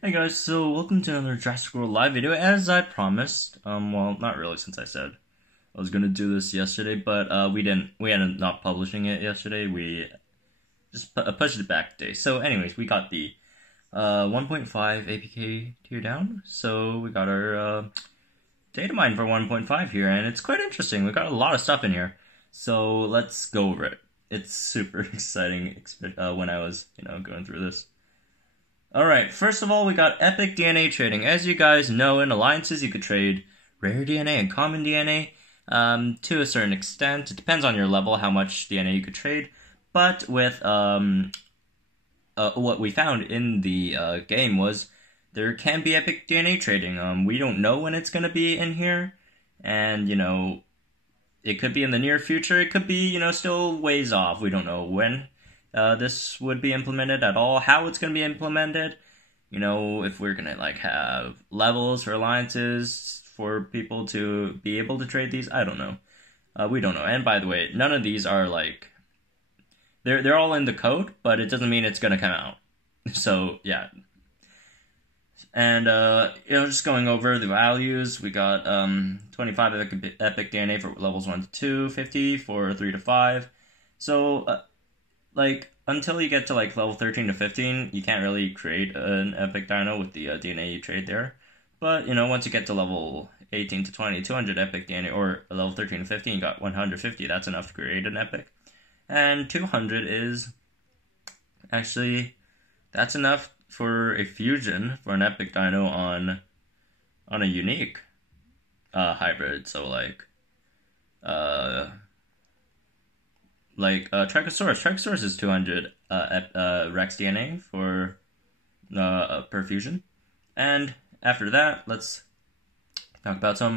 Hey guys, so welcome to another Jurassic World live video, as I promised. Well, not really, since I said I was gonna do this yesterday, but we ended not publishing it yesterday. We just pushed it back today. So anyways, we got the 1.5 APK tier down, so we got our data mine for 1.5 here, and it's quite interesting. We got a lot of stuff in here, so let's go over it. It's super exciting when I was, going through this. Alright, first of all, we got epic DNA trading. As you guys know, in alliances, you could trade rare DNA and common DNA to a certain extent. It depends on your level how much DNA you could trade. But with what we found in the game was there can be epic DNA trading. We don't know when it's going to be in here. And, it could be in the near future. It could be, still ways off. We don't know when this would be implemented at all, how it's going to be implemented, if we're going to have levels for alliances for people to be able to trade these. I don't know. We don't know. And by the way, none of these are they're all in the code, but it doesn't mean it's going to come out. So yeah. And just going over the values, we got 25 epic DNA for levels 1 to 2, 50 for 3 to 5. So until you get to level 13 to 15, you can't really create an epic dino with the DNA you trade there. But, once you get to level 18 to 20, 200 epic DNA, or level 13 to 15, you got 150. That's enough to create an epic. And 200 is, actually, that's enough for a fusion for an epic dino on a unique hybrid. So, Trichosaurus. Trichosaurus is 200 Rex DNA for per fusion. And after that, let's talk about some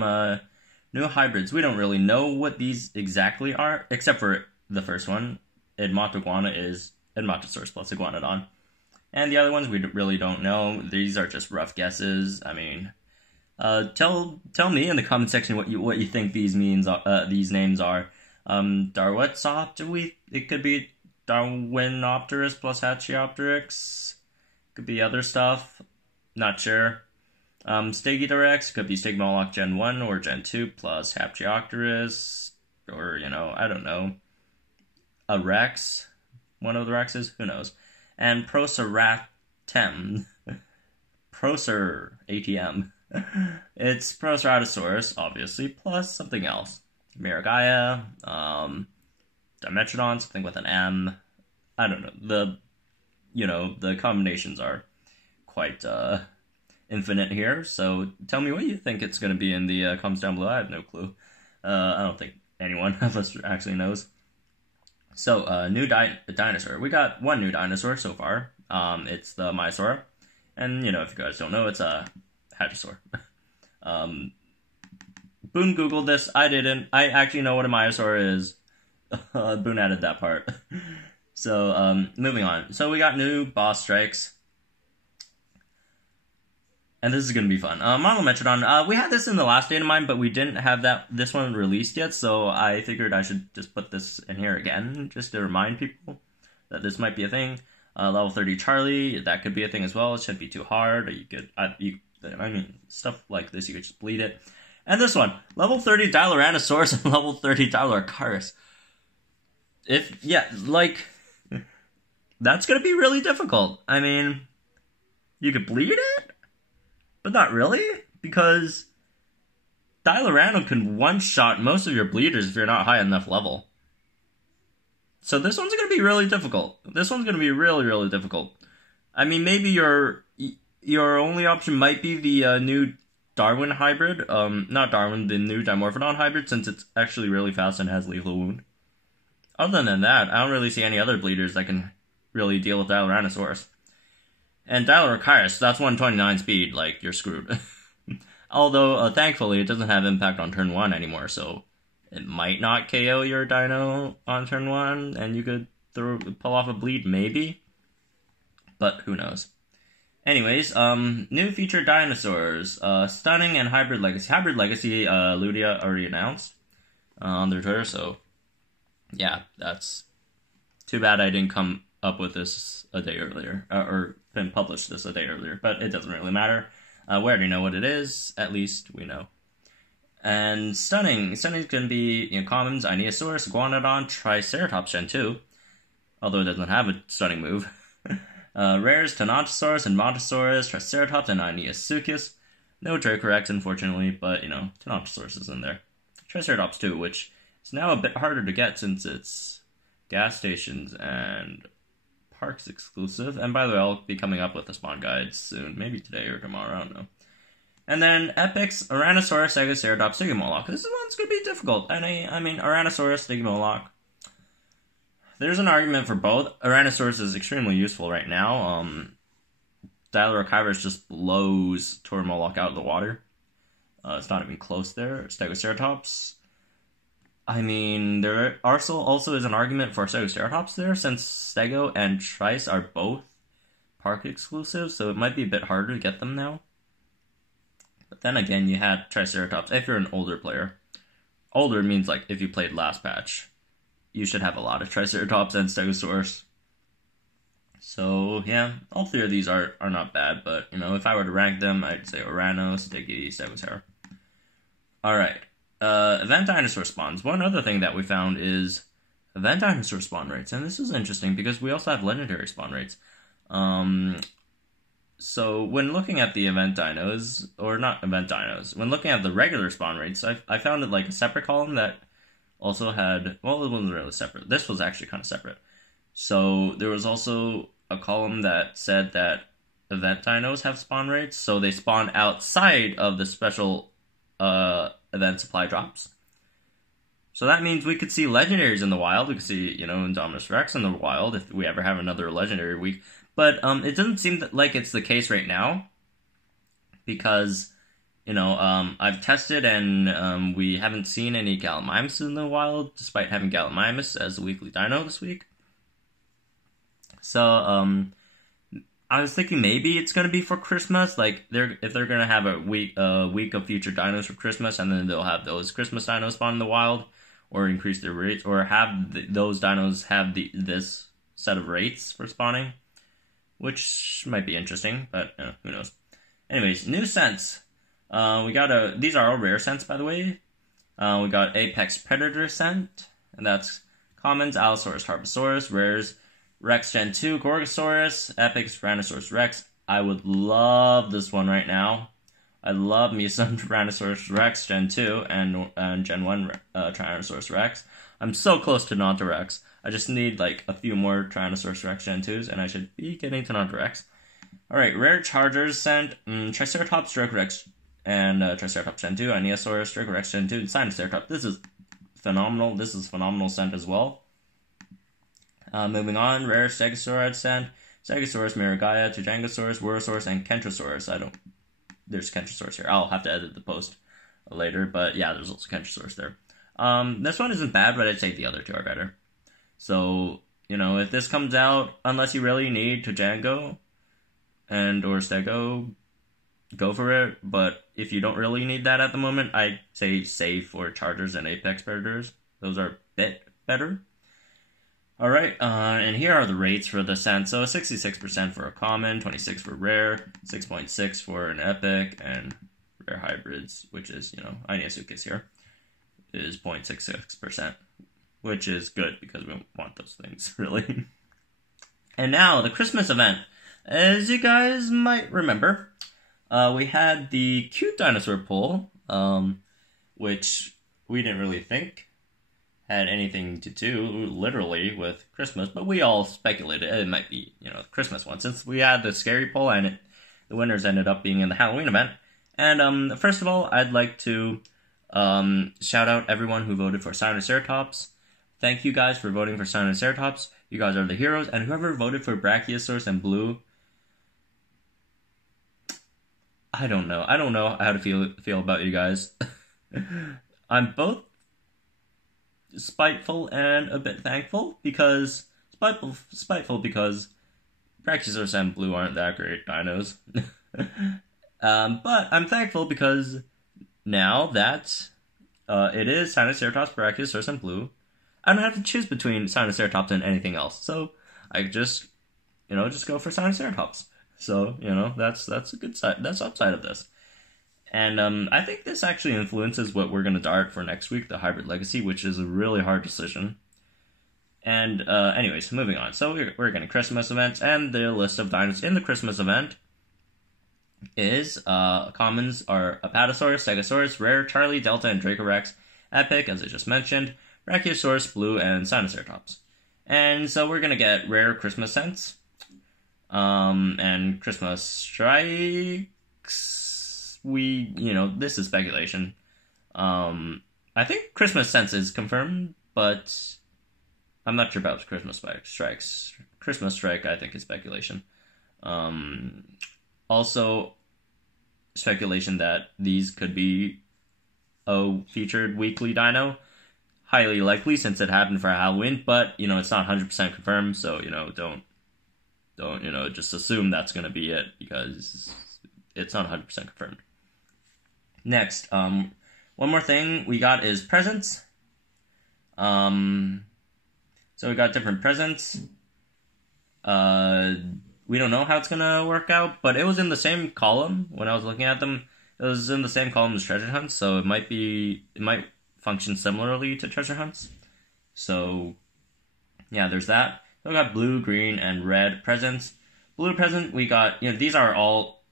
new hybrids. We don't really know what these exactly are, except for the first one. Edmontoguana is Edmontosaurus plus Iguanodon. And the other ones we really don't know. These are just rough guesses. I mean, tell me in the comment section what you think these names are. Darwinopterus, it could be Darwinopterus plus Hatchiopteryx. Could be other stuff. Not sure. Stegosaurus could be Stigmoloch Gen 1 or Gen 2 plus Hatchiopteryx. Or, I don't know. A Rex. One of the Rexes. Who knows? And Proceratops. Procer ATM. It's Proceratosaurus, obviously, plus something else. Miragaia, Dimetrodon, something with an M. I don't know. The combinations are quite infinite here. So tell me what you think it's going to be in the comments down below. I have no clue. I don't think anyone of us actually knows. So new dinosaur. We got one new dinosaur so far. It's the Maiasaur, and if you guys don't know, it's a Hadrosaur. Boone Googled this. I didn't. I actually know what a Maiasaur is. Boone added that part. So, moving on. So we got new boss strikes. And this is going to be fun. Monometrodon. We had this in the last data mine, but we didn't have this one released yet, so I figured I should just put this in here again, just to remind people that this might be a thing. Level 30 Charlie, that could be a thing as well. It shouldn't be too hard. Or you could, stuff like this, you could just bleed it. And this one, level 30 Diloranosaurus and level 30 Dilorcaris. That's gonna be really difficult. I mean, you could bleed it, but not really, because Dilorano can one-shot most of your bleeders if you're not high enough level. So this one's gonna be really difficult. This one's gonna be really, really difficult. I mean, maybe your only option might be the new Darwin hybrid, not Darwin, the new Dimorphodon hybrid, since it's actually really fast and has lethal wound. Other than that, I don't really see any other bleeders that can really deal with Diloranosaurus. And Dilorcaris, that's 129 speed, you're screwed. Although, thankfully, it doesn't have impact on turn 1 anymore, so it might not KO your dino on turn 1, and you could pull off a bleed, maybe? But who knows. Anyways, new featured dinosaurs, Stunning and Hybrid Legacy. Hybrid Legacy, Ludia already announced on their Twitter, so yeah, that's too bad I didn't come up with this a day earlier, or been published this a day earlier, but it doesn't really matter. We already know what it is, at least we know. And Stunning is going to be, commons, Ionosaurus, Iguanodon, Triceratops Gen 2, although it doesn't have a Stunning move. Rares, Taurontosaurus and Montosaurus, Triceratops and Ionosuchus. No Dracorex, unfortunately, but, Taurontosaurus is in there. Triceratops too, which is now a bit harder to get since it's gas stations and parks exclusive. And by the way, I'll be coming up with a spawn guide soon, maybe today or tomorrow, I don't know. And then Epics, Tyrannosaurus, Stegoceratops, Stygimoloch. This one's going to be difficult. And I mean, Tyrannosaurus, Stygimoloch. There's an argument for both. Tyrannosaurus is extremely useful right now. Dialorochyverus just blows Tormoloch out of the water. It's not even close there. Stegoceratops. I mean, there also is an argument for Stegoceratops there, since Stego and Trice are both park exclusive, so it might be a bit harder to get them now. But then again, you had Triceratops, if you're an older player. Older means, like, if you played last patch, you should have a lot of Triceratops and Stegosaurus. So, yeah, all three of these are not bad, but, if I were to rank them, I'd say Orano, Stiggy, Stegosaur. Alright, event dinosaur spawns. One other thing that we found is event dinosaur spawn rates, and this is interesting because we also have legendary spawn rates. So when looking at the event dinos, or not event dinos, when looking at the regular spawn rates, I found it like a separate column that also had, well, it wasn't really separate. This was actually kind of separate. So there was also a column that said that event dinos have spawn rates, so they spawn outside of the special event supply drops. So that means we could see legendaries in the wild. We could see, Indominus Rex in the wild if we ever have another legendary week. But it doesn't seem like it's the case right now, because, I've tested and we haven't seen any Gallimimus in the wild, despite having Gallimimus as a weekly dino this week. So, I was thinking maybe it's going to be for Christmas, like, if they're going to have a week of future dinos for Christmas, and then they'll have those Christmas dinos spawn in the wild, or increase their rates, or have those dinos have this set of rates for spawning. Which might be interesting, but who knows. Anyways, new scents. We got these are all rare scents, by the way. We got Apex Predator scent, and that's commons, Allosaurus, Tarbosaurus, rares, Rex Gen 2, Gorgosaurus, Epics, Tyrannosaurus Rex. I would love this one right now. I love me some Tyrannosaurus Rex Gen 2 and Gen 1 Tyrannosaurus Rex. I'm so close to Nontorex. I just need, like, a few more Tyrannosaurus Rex Gen 2s, and I should be getting to Nontorex. Alright, Rare Chargers sent Triceratops, Dracorex, and Triceratops Gen 2, Ionosaurus, Dracorex Gen 2, and Sinoceratops. This is phenomenal. This is phenomenal scent as well. Moving on, Rare Stegosaurid sent Stegosaurus, Miragaia, Tujangosaurus, Wurosaurus, and Kentrosaurus. There's Kentrosaurus here. I'll have to edit the post later, but yeah, there's also Kentrosaurus there. This one isn't bad, but I'd say the other two are better. So, if this comes out, unless you really need Tujango or Stego, go for it. But if you don't really need that at the moment, I'd say save for Chargers and Apex Predators. Those are a bit better. Alright, and here are the rates for the scent. So 66% for a common, 26% for rare, 6.6% for an epic, and rare hybrids, which is, Ionosuchus here, is 0.66%. Which is good, because we don't want those things, really. And now, the Christmas event. As you guys might remember, we had the cute dinosaur pull, which we didn't really think had anything to do, literally, with Christmas, but we all speculated it might be, the Christmas one, since we had the scary pull, and the winners ended up being in the Halloween event. And, first of all, I'd like to shout out everyone who voted for Sinoceratops. Thank you guys for voting for Sinoceratops. You guys are the heroes. And whoever voted for Brachiosaurus and Blue, I don't know. I don't know how to feel about you guys. I'm both spiteful and a bit thankful, because spiteful because Brachiosaurus and Blue aren't that great dinos. But I'm thankful because now that it is Sinoceratops, Brachiosaurus, and Blue, I don't have to choose between Sinoceratops and anything else. So I could just, just go for Sinoceratops. So, that's a good side. That's upside of this. And I think this actually influences what we're going to dart for next week, the Hybrid Legacy, which is a really hard decision. And anyways, moving on. So we're getting Christmas events, and the list of dinos in the Christmas event is commons are Apatosaurus, Stegosaurus, Rare, Charlie, Delta, and Dracorex, Epic, as I just mentioned, Brachiosaurus, Blue, and Sinoceratops. And so we're going to get rare Christmas scents, and Christmas strikes. This is speculation. I think Christmas scents is confirmed, but I'm not sure about Christmas strikes. Christmas strike, I think, is speculation. Also, speculation that these could be a featured weekly dino. Highly likely, since it happened for Halloween, but, it's not 100% confirmed, so, don't just assume that's going to be it, because it's not 100% confirmed. Next, one more thing we got is presents. So we got different presents. We don't know how it's gonna work out, but it was in the same column when I was looking at them. It was in the same column as treasure hunts, so it might function similarly to treasure hunts. So, yeah, there's that. We got blue, green, and red presents. Blue present, we got, these are all,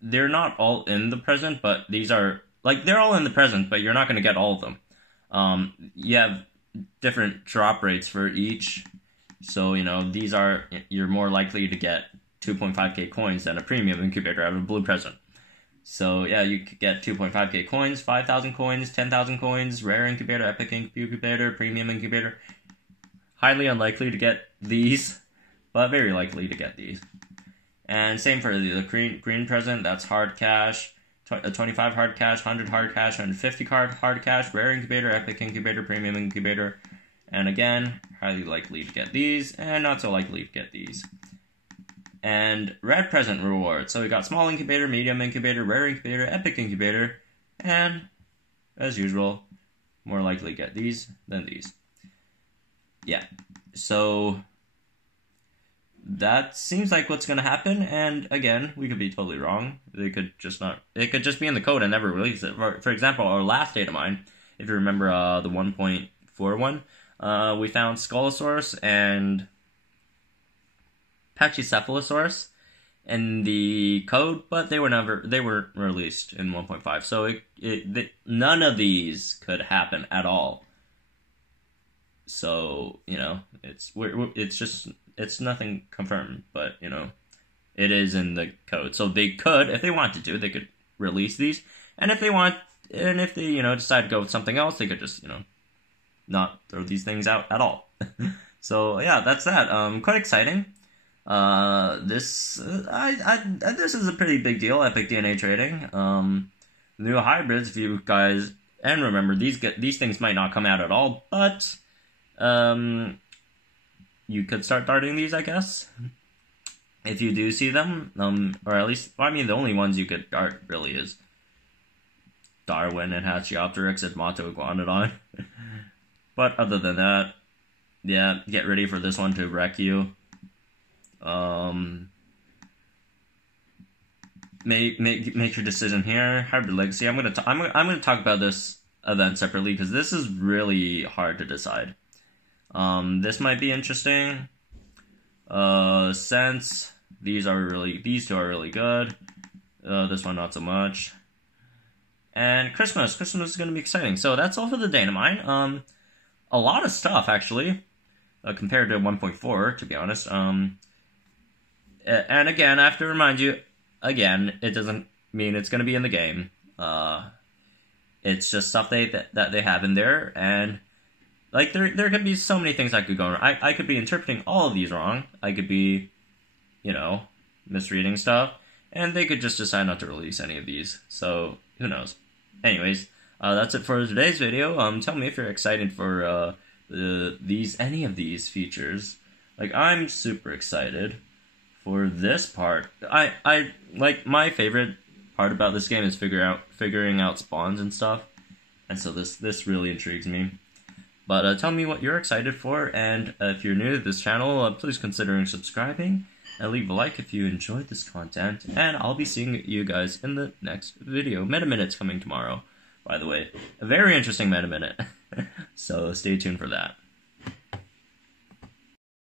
they're not all in the present, but these are, they're all in the present, but you're not going to get all of them. You have different drop rates for each, so, these are, you're more likely to get 2.5k coins than a premium incubator out of a blue present. So, yeah, you could get 2.5k coins, 5,000 coins, 10,000 coins, rare incubator, epic incubator, premium incubator. Highly unlikely to get these, but very likely to get these. And same for the green present, that's hard cash, 25 hard cash, 100 hard cash, 150 hard cash, rare incubator, epic incubator, premium incubator. And again, highly likely to get these, and not so likely to get these. And red present rewards. So we got small incubator, medium incubator, rare incubator, epic incubator, and as usual, more likely to get these than these. Yeah, so that seems like what's going to happen, and again, we could be totally wrong. It could just be in the code and never release it. For example, our last data mine, if you remember the 1.4 one, we found Scolosaurus and Pachycephalosaurus in the code, but they were released in 1.5. So none of these could happen at all. So, it's nothing confirmed, but, it is in the code. So they could, if they wanted to, they could release these. And if they decide to go with something else, they could just, not throw these things out at all. So, yeah, that's that. Quite exciting. This is a pretty big deal, Epic DNA trading. New hybrids, if you guys, and remember, these things might not come out at all, but you could start darting these, I guess, if you do see them, or at least, the only ones you could dart really is Darwin and Hatchiopteryx and Motto Iguanodon. But other than that, yeah, get ready for this one to wreck you. Make your decision here. Hybrid Legacy. I'm gonna talk about this event separately because this is really hard to decide. This might be interesting. Since these two are really good. This one not so much. And Christmas is gonna be exciting. So that's all for the data mine. A lot of stuff actually, compared to 1.4, to be honest. And again, I have to remind you, it doesn't mean it's gonna be in the game. It's just stuff that they have in there, and there could be so many things that could go wrong. I could be interpreting all of these wrong. I could be, misreading stuff, and they could just decide not to release any of these. So who knows? Anyways, that's it for today's video. Tell me if you're excited for any of these features. I'm super excited for this part. I my favorite part about this game is figuring out spawns and stuff, and so this really intrigues me. But tell me what you're excited for, and if you're new to this channel, please consider subscribing, and leave a like if you enjoyed this content, and I'll be seeing you guys in the next video. Meta Minute's coming tomorrow, by the way. A very interesting Meta Minute, so stay tuned for that.